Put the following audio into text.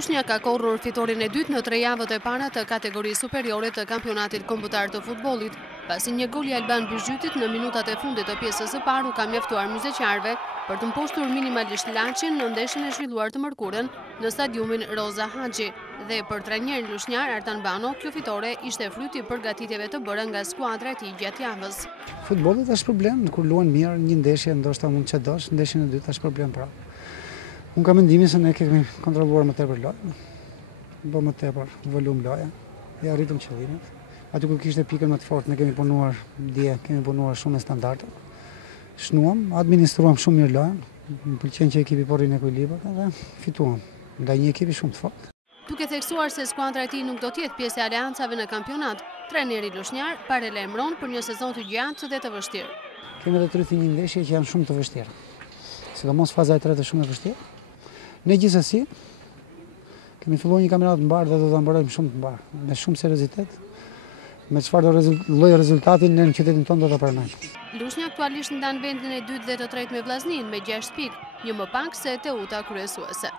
Lushnja ka korrur fitorin e dytë në 3 javët e para të kategorisë superiore të kampionatit kombëtar të futbollit, pasi një gol i Alban Bizhytit në minutat e fundit të pjesës së parë u ka mjaftuar myzeqarëve për të mposhtur minimalisht Laçin në ndeshjen e zhvilluar të mërkurën në stadiumin Roza Haxhi. Dhe për trajnerin lushnjar Artan Bano, kjo fitore ishte fryti i përgatitjeve të bëra nga skuadra e tij gjatë javës. Futbolli është problem, kur luan mirë një ndeshje ndoshta mund të çdosh, ndeshjen e dytë është problem prapë. Unë kam mendimin se ne kemi kontrolluar më tepër lojën, bë më tepër volum loja, ja arritëm qëllimet. Aty kur kishte pikën më të fortë, ne kemi punuar dje, kemi punuar shumë me standarde. Shnuam, administruam shumë mirë lojën, më pëlqen që ekipi porri në ekuilibër dhe fituam nga një ekipi shumë të fortë. Duke theksuar se skuadra e tij nuk do të jetë pjesë e aleancave në kampionat, trajneri lushnjar paralajmëron për një sezon të gjatë dhe të vështirë. Kemi edhe 31 ndeshje që janë shumë të vështira. Sidomos faza e tretë është shumë e vështirë. Ne gjithsesi kemi filluar një kampionat të mbarë dhe do ta mbarojmë shumë të mbarë, me shumë seriozitet. Me çfarë lloj rezultati në qytetin tonë do ta pranojmë. Lushnja aktualisht ndan vendin e dytë dhe të tretë me Vllaznin me 6 pikë, një më pak se Teuta kryesuese.